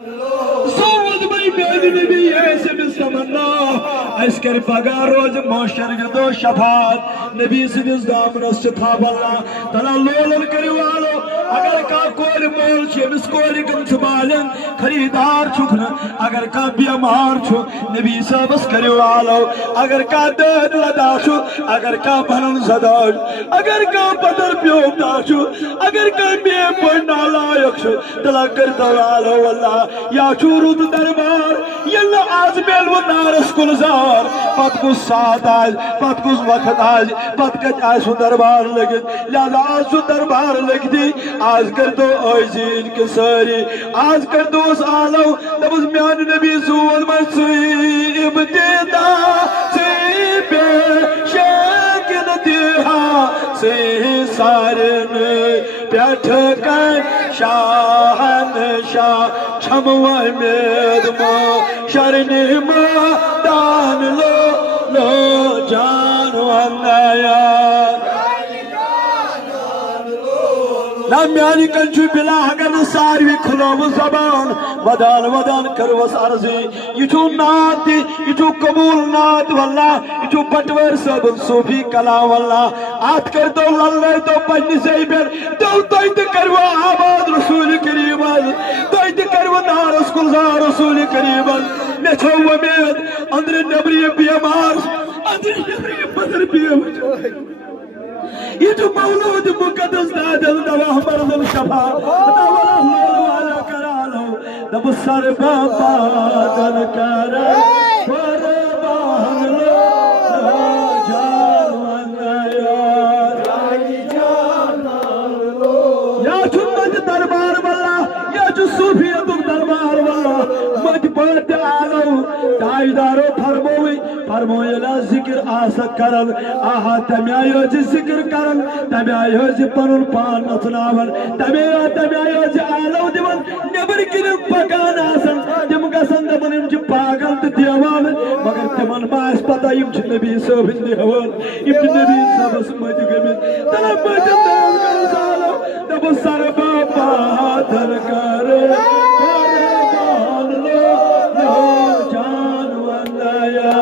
صوت بھائی میری نبی ایسے بھی سمنا اس کر پگا روز معاشر جدو شفاعت نبی سنس دامنس چتھاب اللہ تلا لولن کری والو اگر کا کوئی مول چھ اس کوئی کم سبالن خریدار چھکن اگر کا بیمار چھو نبی صاحب اس کری والو اگر کا دید لدا چھو اگر کا بھنن زدا اگر کا بدر پیوتا چھو اگر کا بے پڑھنا لائق چھو تلا کرتا والو واللہ یا چورود دربار یلا آز بیل و نارس کلزار پت کس ساتھ آج پت کس وقت آج پت کچ آج سو دربار لگت لہذا آج سو دربار لگتی آج کر دو آئیزین کے ساری آج کر دو اس آلو دبز میان نبی سول مسیب دیتا سی بے شاکن دیہا سی سارن پیٹھ کر شاہن شاہ چھمو امید ماں شرنی ماں دان لو جانو انایا نامیانی کنچو بلا اگر ساروی کھلوم زبان ودان کروس عرضی یہ چھو نات دی یہ چھو قبول نات واللہ یہ چھو بٹور صبر صوفی کلام واللہ آت کر دو للہ تو پجن زیبر دو تویت کرو آباد رسول کریم تویت کرو نارس کلزار رسول کریم میں چھو امید اندر نبری بیمار اندر نبری بدر بیمار یہ جو مولود مقدس دادل دواہ مرد الشفا دواہ والا کرالو دب سر بابا دل کرے قربان لو جان یا چمت دربار والا یا جو صوفیت دربار والا مجھ پڑھتے آلو تائیدارو فرموئی لا ذکر آسا کرن آہا تمی آئیو جی ذکر کرن تمی آئیو جی پرن پان نتناون تمی آئیو جی آلو دیون نبر کنن پکان آسن تم گسن دبن ام جی پاگل تی دیوان مگر تمن باعث پتا ام جی نبی صاحب دیوان ام جی نبی صاحب اسمت گمت تلا مجھن دون کر سالو دب سر بابا دل کرے قربان لو جان ونایا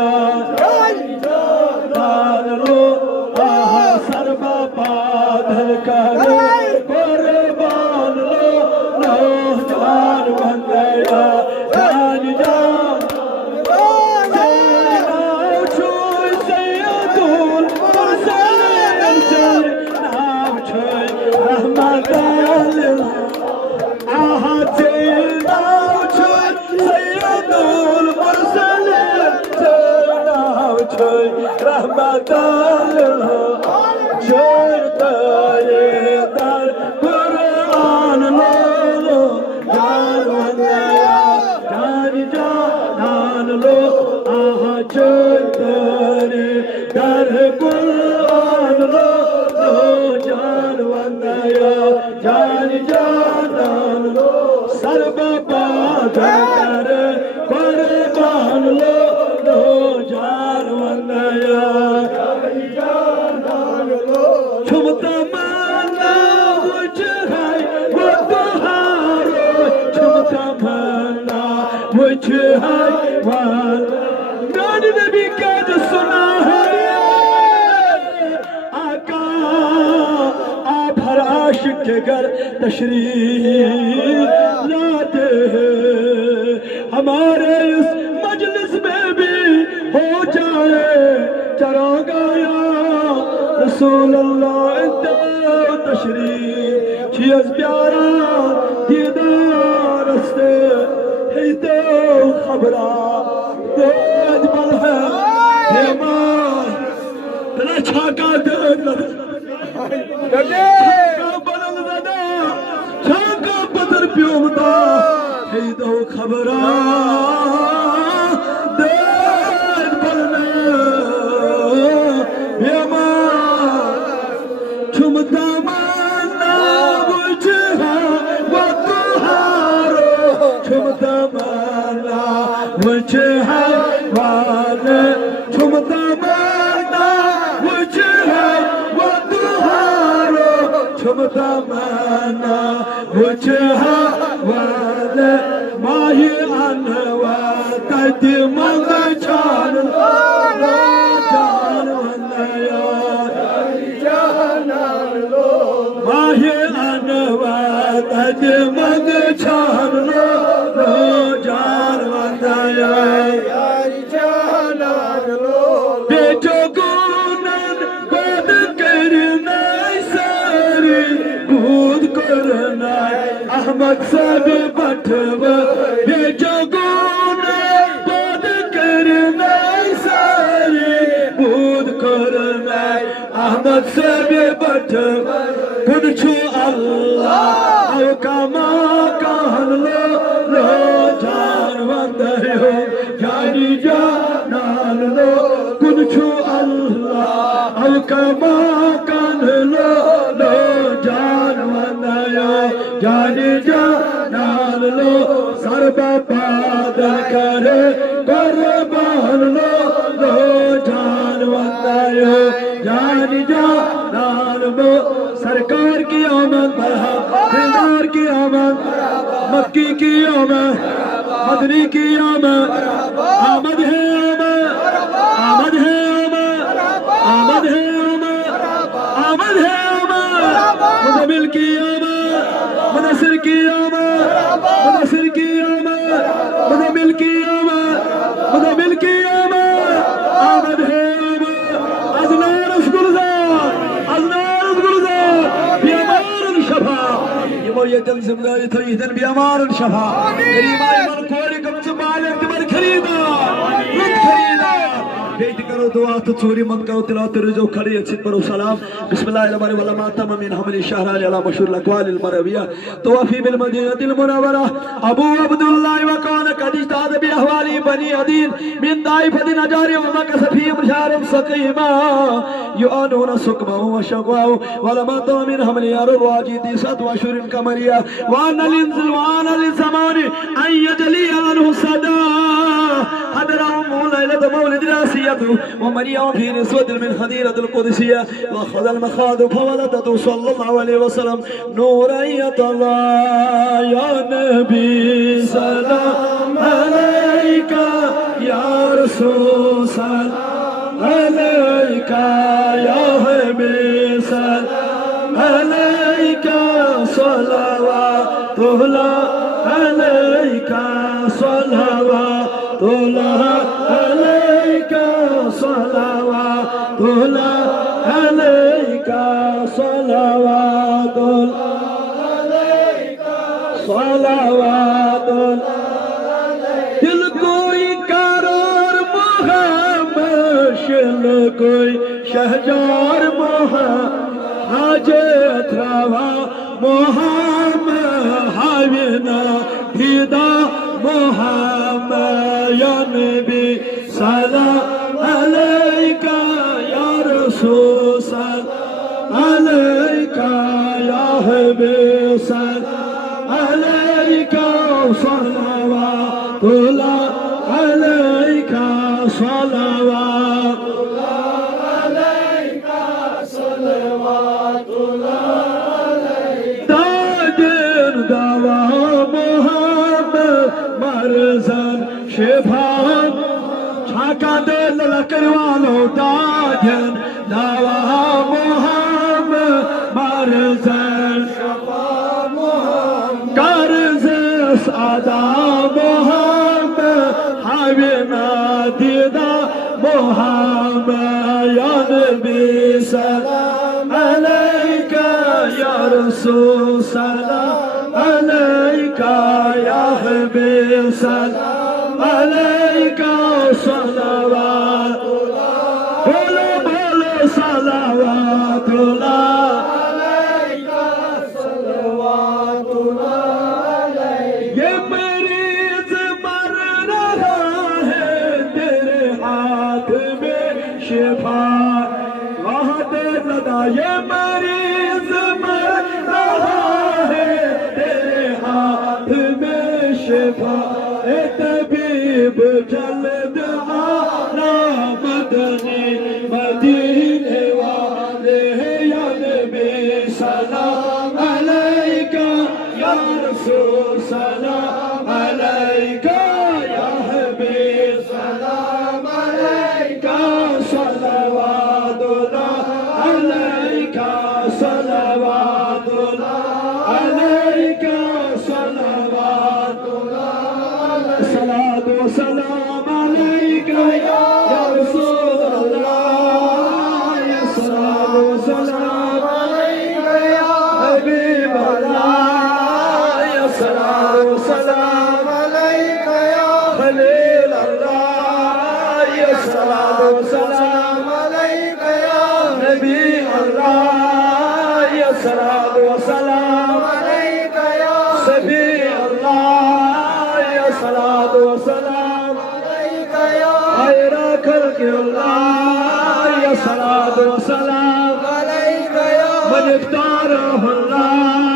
رحمت قرآن لو جان ونایا جان لو آہا چترے در قرآن لو جان ونایا جان لو سر بابا در قربان لو جان ونایا چھمتا مانا وجہ ہے وہ تہارو چھمتا مانا وجہ ہے نان نبی کا جو سنا ہے آقا آپ ہر عاشق کے گھر تشریف لاتے ہیں ہمارے اس مجلس میں بھی ہو جائے چراغا یا رسول اللہ انتو تشریف چیز پیارا دیدار استے ہی دو خبرہ دو اجمل ہے دیمان تلا چھاکا دید چھاکا بلل زدہ چھاکا بدر پیومتا ہی دو خبرہ چھمتا مانا وجہ والے ماہی انوار تتی منگ چان لو جان وندیا ماہی انوار تتی منگ چان لو جان وندیا بیچو گونن بود کرنائی ساری بود کرنائی احمد صاحب بٹھوا بیچو گونن بود کرنائی ساری بود کرنائی احمد صاحب بٹھوا کنچو اللہ او کما کان لو جان وندیو جانی جانان لو کنچو اللہ او کما کان لو جان وندیو جانی جانان لو سربا پادر کرے قربان لو جان وندیو جانی جانان لو سرکار کی آمد مرحبا دلدار کی آمد مکی کی آمد مدنی کی آمد آمد ہے آمد آمد ہے آمد آمد ہے آمد آمد ہے آمد مزمل کی آمد منصر کی آمد منصر کی آمد مزمل کی آمد مزمل کی آمد آمد ہے آمد ازنار اسگلزار ازنار اسگلزار بیامار شفا یمویتن زمداری تریدن بیامار شفا کریم آئیمان کوری کم چبالے تمہر خریدار رد خریدار بیت کرو دعا تو چوری مند کرو تلاوت رجو کھڑی اچھت پر سلام بسم اللہ الرحمن الرحیم ولما تم من حمل الشهران على مشهور الاقوال المرویہ توفی بالمدینہ المنورہ ابو عبداللہ وکان قد اجتهد باحوال بنی عدین من طائفۃ نجار ومكث فيهم شهرا سقيما يؤانون سقمه وشقواه ولما تم من حمل يار الواجد 7 اشهر قمرية وان الانزل وان للزمان ان يجلي عنه الصدى حضرهم ليلة مولد راسية ومريم في نسوة من خديرة القدسية وأخذ المخاض فولدته صلى الله عليه وسلم نورا يطلع يا نبي سلام عليك يا رسول سلام عليك يا حبيب سلام عليك صلوات الله عليك صلوات الله عليك صلوات الله عليك صلوات الله عليك صلوات الله دل کوئی قرار محمد شل کوئی شہجار محمد حاجت روا محمد حاوینا دیدہ محمد یا نبی سلام علیکہ یا رسول سلام علیکہ یا حبیب سلام علیکہ صلوات اللہ علیکہ صلوات اللہ علیکہ صلوات اللہ علیکہ تاجر دوا محمد مرزن شفان چھاکا دل لکروالو تاجر دوا محمد مرزن شفان محمد کرزس ادا محمد حوینا دیدہ محمد یا نبی سلام علیکہ یا رسول سلام علیکہ یا حبیب سلام علیکہ صلوات اللہ بولو بولو صلوات اللہ علیکہ صلوات اللہ علیکہ یہ مریض مر رہا ہے تیرے ہاتھ میں شفا وحد لدا یہ مریض مر رہا ہے تیرے ہاتھ میں شفا اے طبیب جلد آنا مدنی مدینے والے یا نبی سلام علیکہ یا رسول سلام علیکہ وسلام عليك يا رسول الله يا صلاة وسلام عليك يا حبيب الله يا صلاة وسلام عليك يا خليل الله يا صلاة وسلام عليك يا نبي الله يا صلاة وسلام عليك يا سبي الله يا صلاة وسلام عليك يا خير خلق الله يا صلاة وسلام عليك يا من اختاره الله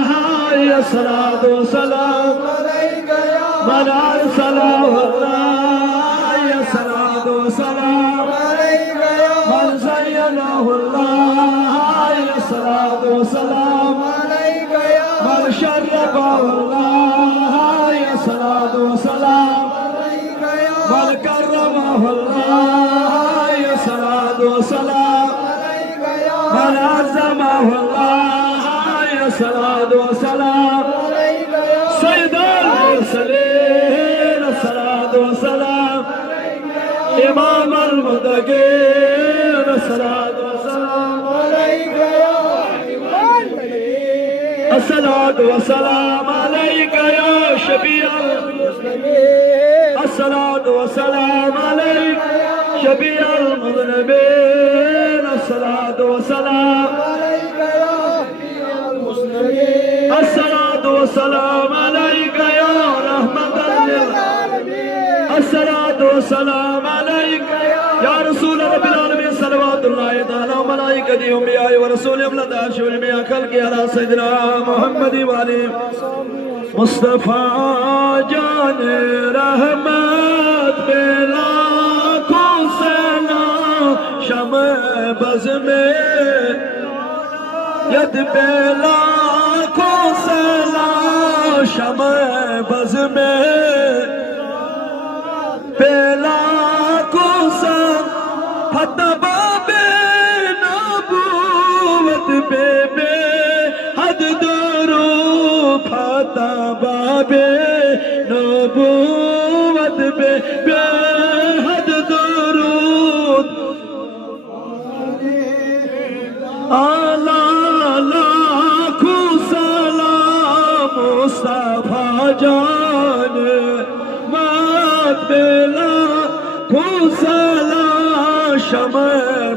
يا صلاة وسلام عليك يا من أرسله الله يا صلاة وسلام عليك يا من زينه الله يا صلاة وسلام عليك يا من شرفه الله يا صلاة وسلام عليك يا من كرمه الله يا صلاة وسلام عليك يا من عزمه الله يا صلاة وسلام عليك يا سيد المرسلين الصلاة والسلام إمام المتقين الصلاة والسلام عليك يا الصلاة والسلام عليك يا شفيع المسلمين الصلاة والسلام عليك شفيع المذنبين الصلاة والسلام عليك يا شفيع المسلمين الصلاة والسلام عليك يا رحمة للعالمين الصلاة والسلام عليك يا رسول رب العالمين صلوات الله تعالى وملائكته وانبيائه ورسوله ولدى شؤون خلقه على سيدنا محمد وعلي مصطفى جان رحمت بلا کو سلام شمع بز میں ید بلا کو سلام شمع بز میں بلا کو سلام فتبہ بے نبوت بے بے حد درو فتبہ بے نبوت بے بے حد درود لاکھوں سلام مصطفیٰ جان مات بلا سلام شمع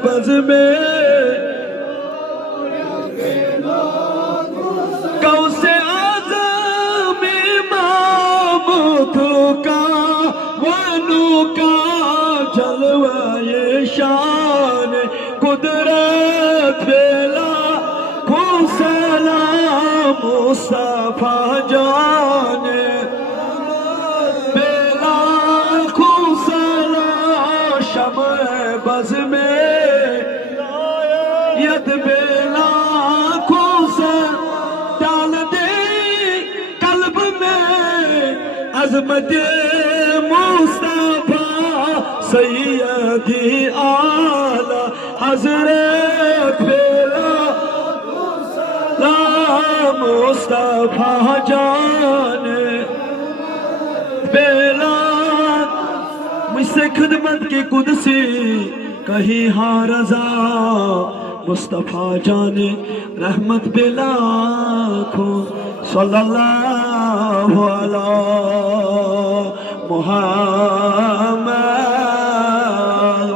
بز میں قوس اعظم امام کا ونو کا جلوہ شان قدرت بلا کو سلام مصطفیٰ جان شمع بز میں ید بیلا کو سے ڈال دے قلب میں عظمت مصطفیٰ سیدی اعلی حضرت بیلا مصطفیٰ جان بیلا مجھ سے خدمت کی قدسی کہیں ہاں رضا مصطفیٰ جان رحمت بلا کو صلی اللہ علیہ محمد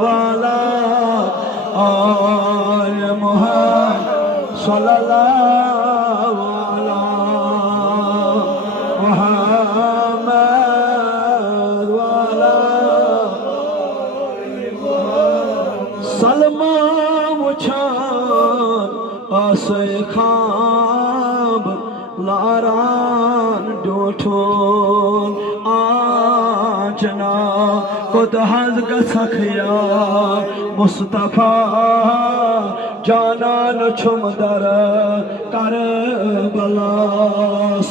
والا آل محمد صلی اللہ علیہ محمد والا سلمان وچھان آسے خواب لاران ڈوٹھون آجنا کت حض گسخیا مصطفیٰ جانان چھم در کربلا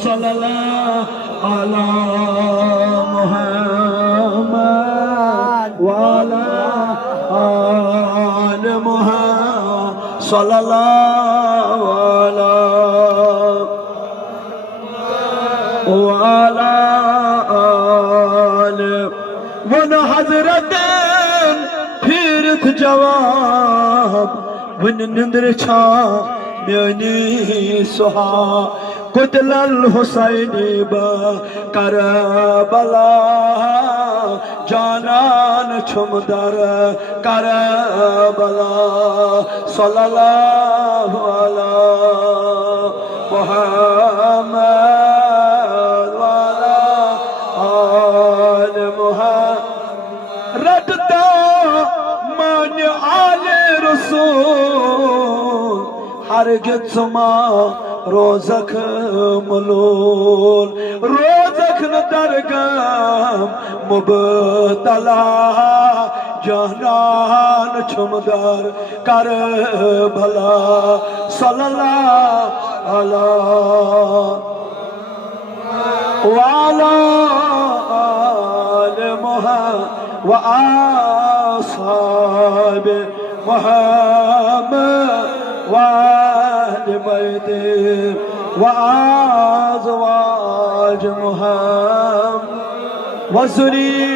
صلی اللہ علیہ محمد والا آل محمد صلی اللہ علیہ وعلا آل ون حضرتن پھیرت جواب ون نندر چھا میانی سہا قتل الحسین کربلا جانان چھم در کربلا صلی اللہ علیہ محمد والا آل محمد رٹتا مان آل رسول ہرگز ما روزک ملول روزک درگم مبتلا جہنان چھم در کربلا صلی اللہ علیہ وعلى آل محمد وأصحاب محمد وآل بيته وأزواج محمد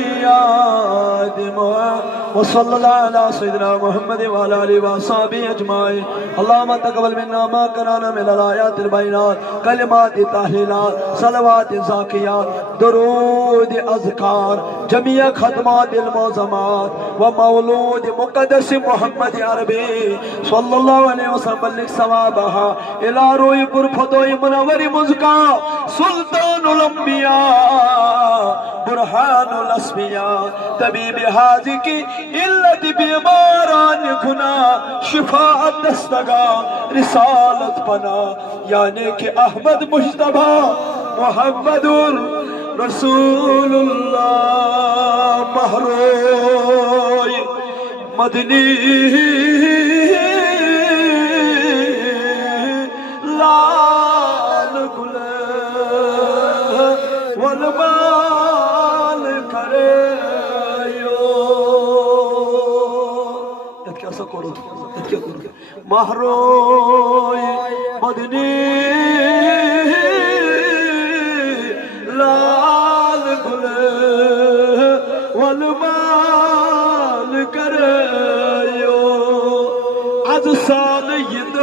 وذريات محمد وصلى الله على سيدنا محمد وعلى آله وصحبه أجمعين اللهم تقبل منا ما كان من الآيات البينات كلمات التهليلات صلوات زاكيات درود أذكار جميع خدمات المعظمات ومولود مقدس محمد عربي صلى الله عليه وسلم بلغ ثوابها إلى روح برفتوي منور مزكا سلطان الأنبياء برهان الأسمياء طبيب حاذق علت بیماران گنا شفاء دستگا رسالت پنا یعنی کہ احمد مجتبی محمد رسول اللہ مہروی مدنی لال گل والمال کرے مہروی مدنی لال گل والمال کریو از سال ید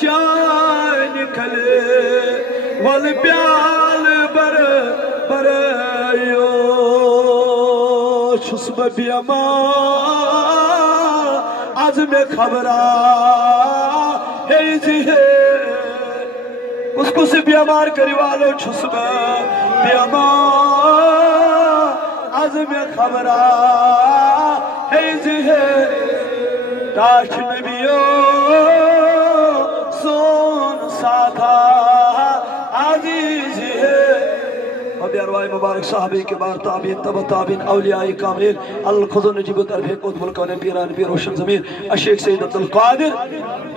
چائے نکلے والبیال بریو چھس بیما از میں خبرہ ہے جی ہے اس کو سے بیمار کری والو چھس بیما از میں خبرہ ہے جی ہے تاش نبیو سون ساتھا عزیز ہے وبی ارواح مبارک صحابی کبار تابعین تبع تابعین اولیاء کاملین الخضر نجیب طرف قطب الکون پیران پیر روشن ضمیر الشیخ سید عبدالقادر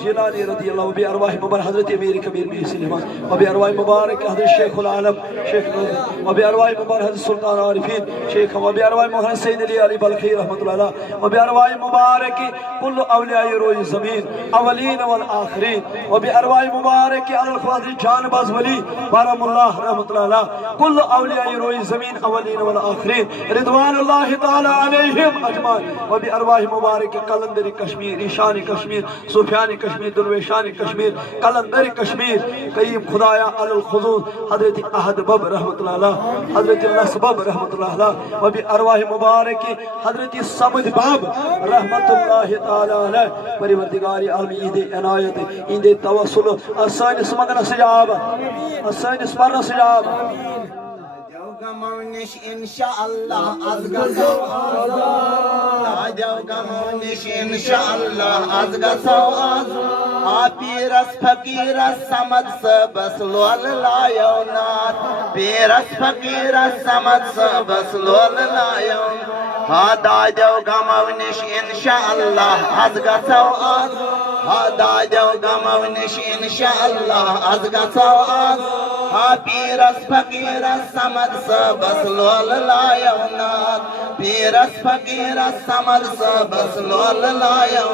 جیلانی رضی اللہ وبی ارواح مبارک حضرت امیر کبیر میر سلیمان وبی ارواح مبارک حضرت شیخ العالم شیخ نوزی وبی ارواح مبارک حضرت سلطان عارفین شیخ وبی ارواح مبارک سید علی علی بلخی رحمت اللہ علیہ وبی ارواح مبارک کل اولیاء روی زمین اولین والآخرین وبی ارواح مبارک الخواضر جانباز ولی بارم اللہ رحمت اللہ علیہ کل اولیاء روی زمین اولین والآخرین رضوان اللہ تعالی علیہم اجمعین وبی ارواح مبارک قلندر کشمیر ایشان کشمیر سفیان کشمیر درویشان کشمیر قلندر کشمیر قیم خدایا علی الخضور حضرت احد بب رحمت اللہ علیہ حضرت نصبب رحمت اللہ علیہ وبی ارواح مبارک حضرت سمد باب رحمت اللہ تعالی علیہ پروردگار عالم عید عنایت عید توسل اسان اسمنا سجاب اسان اسمنا سجاب گمونش انشاءاللہ از گزو آجو گمونش انشاءاللہ از گزو پیرس فقیرس سمد سبس لول لایونات پیرس فقیرس سمد سبس لول لایونات آجو گمونش انشاءاللہ از گزو آجو گمونش انشاءاللہ از گزو پیرس فقیرس سمد صبس لول لایو ناد پیرس فقیرس سمد صبس لول لایو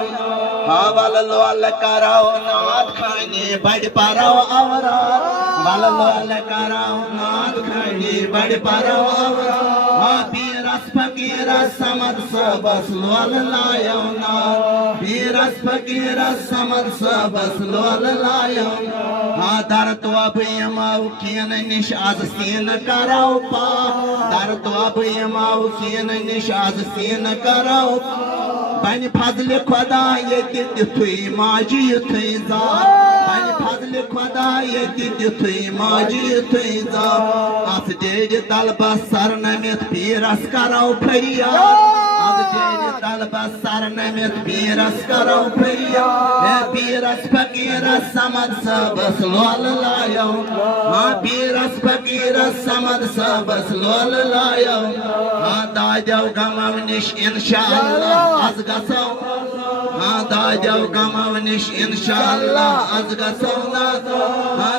ول لول کرو ناد خانی بڑ پرو اوراد ول لول کرو ناد خانی بڑ پرو اوراد پیرس فقیرس سمد صبس لول لایو ناد پیرس فقیرس سمد صبس لول لایو در تو یمو کین نش از سین کرو پا در تو یمو کین نش از سین کرو بن فضل خدا یتی دتوی ماجی یتی ذات بن فضل خدا یتی دتوی ماجی یتی ذات اس جیج طلب سر نمت پیرس کرو فریاد از جیج طلب سر نمت پیرس کرو فریاد پیرس فقیرس سمد صبس لول لایو پیرس فقیرس سمد صبس لول لایو دادیو غمو نش انشاءاللہ از گسو دادیو غمو نش انشاءاللہ از گسو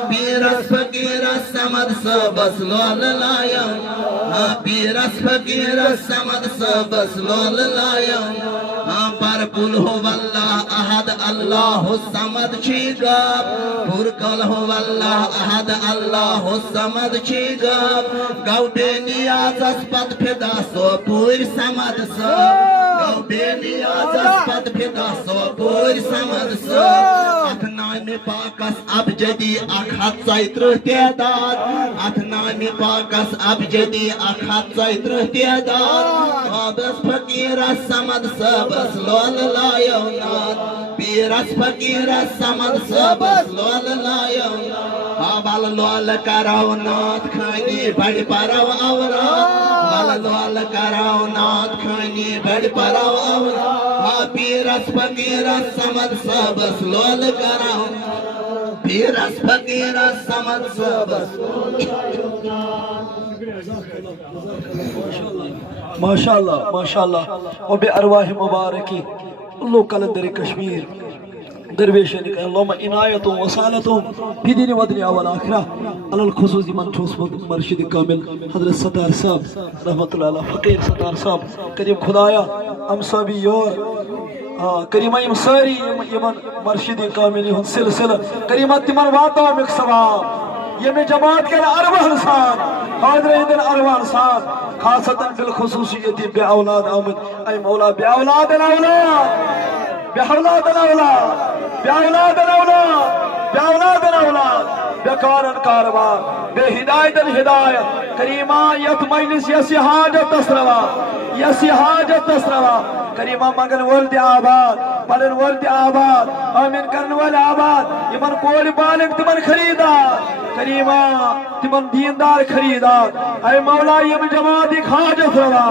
پیرس فقیرس سمد صبس لول لایو پیرس فقیرس سمد صبس لول لایو پر قل هو واللہ احد اللہ الصمد چھی گاب پر قل هو واللہ احد اللہ الصمد چھی گاب گو بے نیاز اسپت فدا سو پور سمد سو گو بے نیاز اسپت فدا سو پور سمد سو ات نام پاکس ابجدی اکھت سیتر تعداد ات نام پاکس ابجدی اکھت سیتر تعداد آبس فقیرس سمد صبس لول لایو ناد پیرس فقیرس سمد صبس لول لایو ول لول کرو ناد خانی بڑ پرو اوراد ول لول کرو ناد خانی بڑ پرو اوراد پیرس فقیرس سمد صبس لول کرو پیرس فقیرس سمد صبس ماشاءاللہ ماشاءاللہ وبأرواح مبارکی اللہ کلندر کشمیر درویشن اللہم عنایتوں وصالتوں فی دین و دنیا والآخرہ علی الخصوصی من ٹھوس مرشد کامل حضرت ستار صاحب رحمت اللہ علیہ فقیر ستار صاحب کریم خدایا ہم سبھی یور کریمہ یم ساری یمن مرشد کامل ہن سلسلہ کریمہ تمن واتو مک ثواب یہ جماعت کے ارواح انسان حاضر دن ارواح انسان خاصتاً بالخصوصیتی بے اولاد آمد اے مولا بے اولاد الاولاد بے اولاد الاولاد بے اولاد الاولاد بے اولاد الاولاد بے کارن کاروان بے ہدایت الہدایت کریمہ یت مجلس یسی حاجت تسروا یسی حاجت تسروا کریمہ مگن ولد آباد پڑھن ولد آباد آمین کرن ول آباد یمن کول بالغ تمن خریدار کریمہ تمن دیندار خریدار اے مولا یم جماعت حاجت روا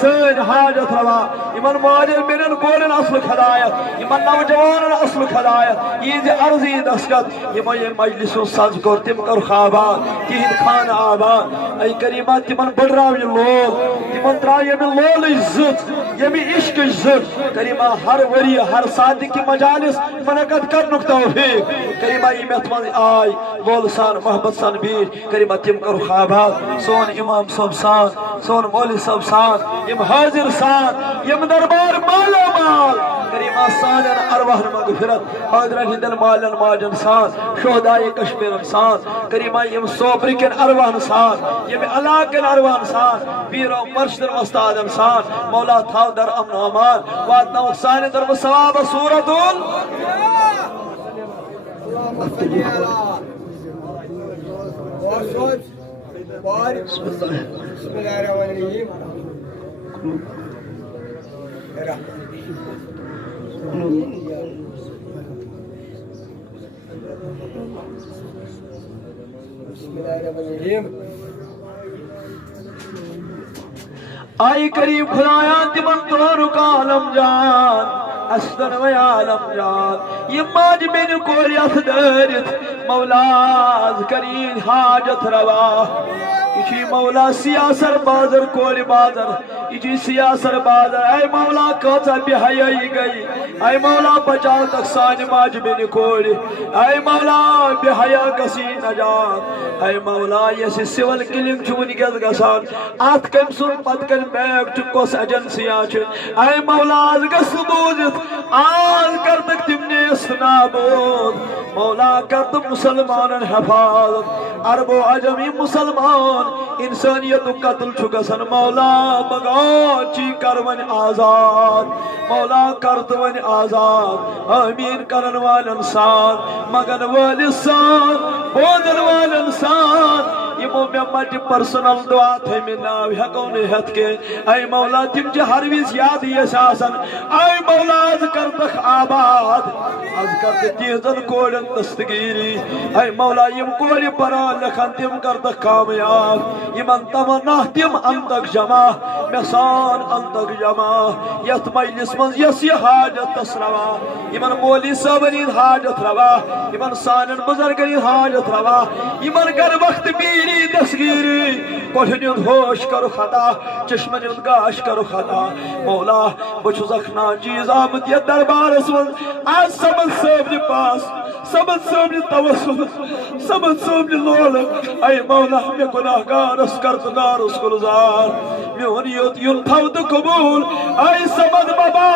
سن حاجت روا یمن ماجر منن کولن اصل خدایت یمن نوجوانن اصل خدایت یہ عرضی دستگت یم مجلس ساز کر تم کر خوابات تہند خان آباد اے کریمہ تمن بڑراو یہ لول تمن ترا یم لول عزت یم عشق عزت کریمہ ہر وری ہر ساتھ کی مجالس منعقد کرنک توفیق کریمہ یم اتمن آئی لول سان محبت سان بیش کریمہ تم کر خوابات سون امام صاحب سان سون مولی صاحب سان یم حاضر سان یم دربار مالا مال کریمہ سانن ارواح مغفرت حاضرن ہندن مالن ماجن سان شہدائی کشمیر سان کریمہ یم صوبرکن ارواح سان یم علاقن ارواح سان پیرو مرشد استاد سان مولا تھاو در امن و امان واتنا سان در ثواب سورۃ بسم اللہ الرحمن الرحیم آئی قریب خدایا تمن طور کا عالم جان اسدر و عالم جان یہ ماج من کولی افدارت مولاز کرین حاجت روا یہ مولا سیاسر بازر کوڑ بازر یہ سیاسر بازر اے مولا کچا بے حیائی گئی اے مولا بچاؤ تک سان ماج بن کوڑ اے مولا بے حیا گسی نجات اے مولا یہ سول کلنگ چون گز گسان ات کم سن پت کن بیگ چکوس ایجنسی آچ اے مولا آز گس بوزت آز کردک تم نیست نابود مولا کرد مسلمان حفاظت عرب و عجمی مسلمان انسانیت و قتل چکسن مولا بگان چی کرون آزاد مولا کرد ون آزاد آمین کرن وال انسان مگن وال انسان بودن وال انسان یمو میں ملٹی پرسنل دعا تھے میں ناو ہکو نے ہت کے اے مولا تم جے ہر ویز یاد یہ آسن اے مولا از کردک آباد از کرد تیزن کوڑن دستگیری اے مولا یم کوڑ پران لکھن تم کردک کامیاب یمن تمنا تم انتک جمع مثان انتک جمع یت مجلس من یسی حاجت تسروا یمن مولی صابرین حاجت روا یمن سانن بزرگرین حاجت روا یمن گر وقت بیر دستگیری کلہنیون ہوش کرو خطا چشمنیون گاش کرو خطا مولا بچو زخنا چیز آمد یہ دربار اسول آج سمت صاحب پاس سمت صاحب توسل سمت صاحب لول اے مولا میں گناہگار اس کردگار اس گلزار میون یوت یون تھود قبول اے سمت بابا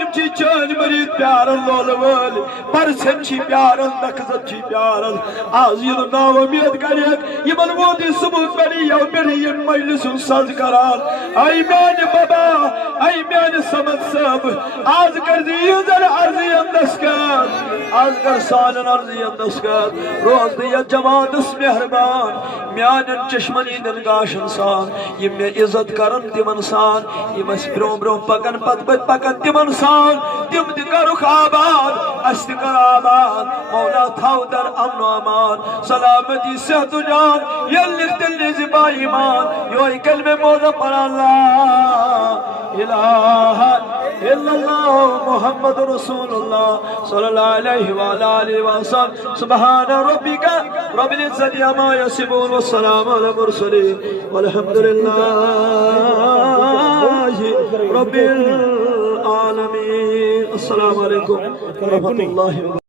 یم چی چان مرید پیارن لول ول پرسن چی پیارن دکزت چی پیارن آز ین ناو امید کریک یمن وودی ثبوت بنی یو بری ین مجلس ساز کران اے میان بابا اے میان سمت صاحب آز کردی یزر عرضی اندسکر آز کر سالن عرضی اندسکر روز دیا جماعت اس مہربان میانن چشمنی دنگاش انسان یہ میں عزت کرن تم انسان یہ بس برون برون پکن پت پت پکن تم انسان تم دکرخ آباد اشت کر آباد مولا تھاو در امن و امان سلامتی صحت و جان یلک دل زبا ایمان یوی کلمہ موضع پر اللہ الہ الا اللہ محمد رسول اللہ صلی اللہ علیہ وآلہ وسلم سبحان ربک رب العزت عما یصفون والسلام علی المرسلین والحمد للہ رب العالمین السلام علیکم ورحمۃ اللہ وبرکاتہ